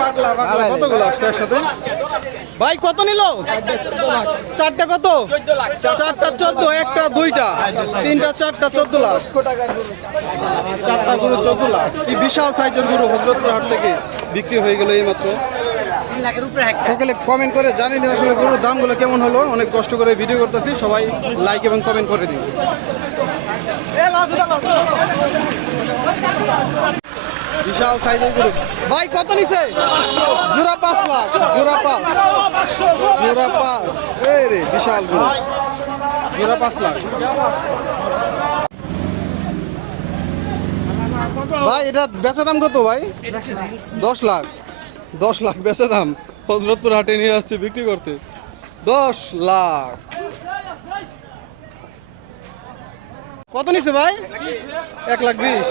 পাগলা পাগলা কতগুলো আসছে একসাথে? ভাই কত নিল? চারটা কত? চারটা 14, একটা 2টা 3টা 4টা 14 লাখ। চারটা গরু 14 লাখ। কি বিশাল সাইজের গরু হযরতপুর হাট থেকে বিক্রি হয়ে গেল এই মাত্র। সকলে কমেন্ট করে জানিয়ে দিন আসলে গরুর দামগুলো কেমন হলো। অনেক কষ্ট করে ভিডিও করতেছি, সবাই লাইক এবং কমেন্ট করে দিন। বিশাল সাইজের গরু। ভাই কত নিছে? জোড়া 5 লাখ। জোড়া 5। জোড়া 5। এই রে বিশাল গরু। জোড়া 5 লাখ। ভাই এটা বেচা দাম কত ভাই? 10 লাখ। 10 লাখ বেচা দাম। হযরতপুর হাটে নিয়ে আসছে বিক্রি করতে। 10 লাখ। কত নিছে ভাই? 1,20,000।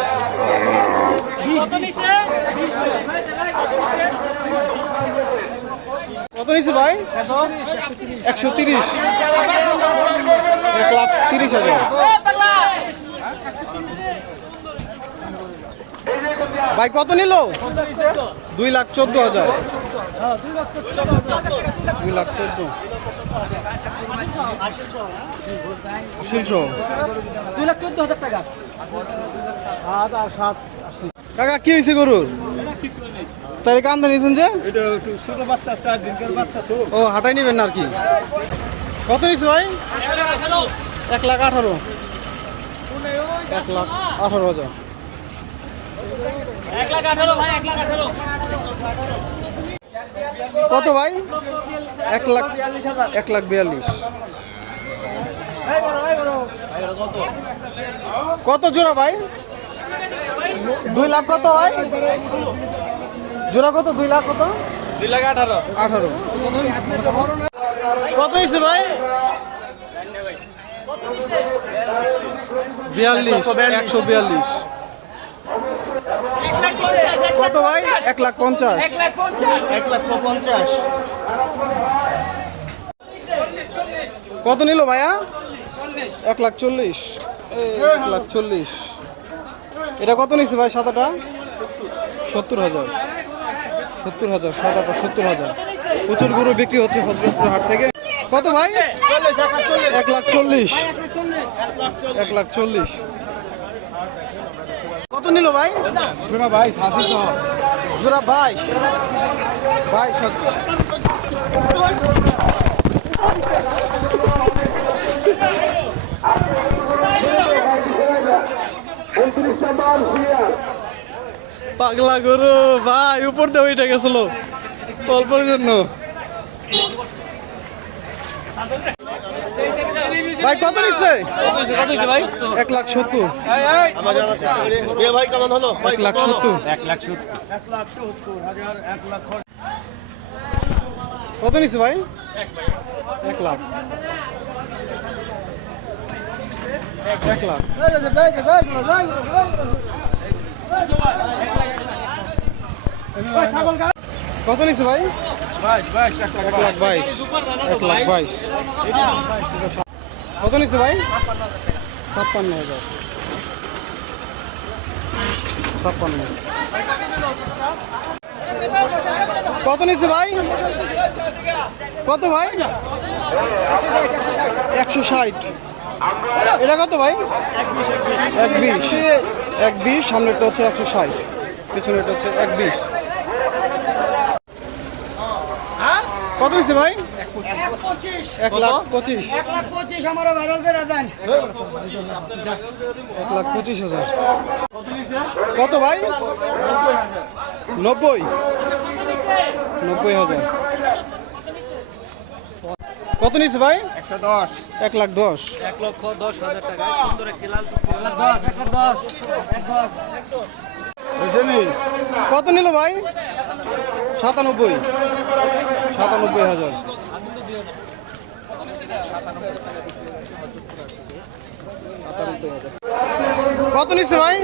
কত নিছে ভাই? 130। 1,30,000। ভাই কত নিল? 2,14,000। 2,14,000। 2,14,000 টাকা। কাকা কি হয়েছে গরুর? তাই কান্দা নিয়েছেন যে? ও হাঁটাই নিবেন না আর কি। কত নিচ্ছে ভাই? 1,18,000। 1,18,000। কত ভাই? 1,42,000। কত জোড়া ভাই? 2 লাখ কত ভাই? জোড়া কত? 2 লাখ কত? 2,18,000। কত নিচ্ছে ভাই? 142। কত ভাই? 1,50,000। 1,50,000। কত নিল ভাইয়া? 1,40,000। 1,40,000। এটা কত নিচ্ছে ভাই? সাদাটা 70,000। 70,000। সাদাটা 70,000। প্রচুর গরু বিক্রি হচ্ছে হযরতপুর হাট থেকে। কত ভাই? 1,40,000। 1,40,000। কত নিল ভাই? জোড়া ভাই 80 জোড়া 22। 22,000। পাগলা গরু ভাই উপর দিয়ে উঠে গেছিল অল্পের জন্য। ভাই কত নিচ্ছে? 1,70,000। 1,70,000। কত নিচ্ছে ভাই? 1 লাখ। 1 লাখ। কত নিচ্ছে ভাই? 1,22,000। 1,22,000। কত নিচ্ছে ভাই? 56,000। 56। কত নিচ্ছে ভাই? কত ভাই? 160। এটা কত ভাই? 1,20,000। 1,20,000। সামনেরটা হচ্ছে 160, পিছনেরটা হচ্ছে 1,20,000। কত হয়েছে ভাই? 1,25,000। 1,25,000 আমারও ভাইরাল করে দেন। 1,25,000। কত ভাই? 90,000। 90,000। কত নিচ্ছে ভাই? 110। 1,10,000। 1,10,000 টাকা। সুন্দর একটি লাল টুকটুকে। 1,10,000। কত নিল ভাই? 97,000। 97,000। কত নিচ্ছে ভাই?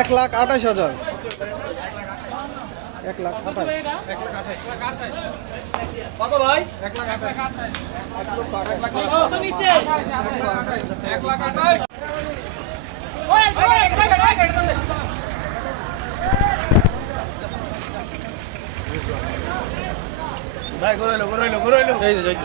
1,28,000। 1,28,000। কত ভাই? 1,28,000। কত নিছে? 1,28,000। ওই এই যে যাই।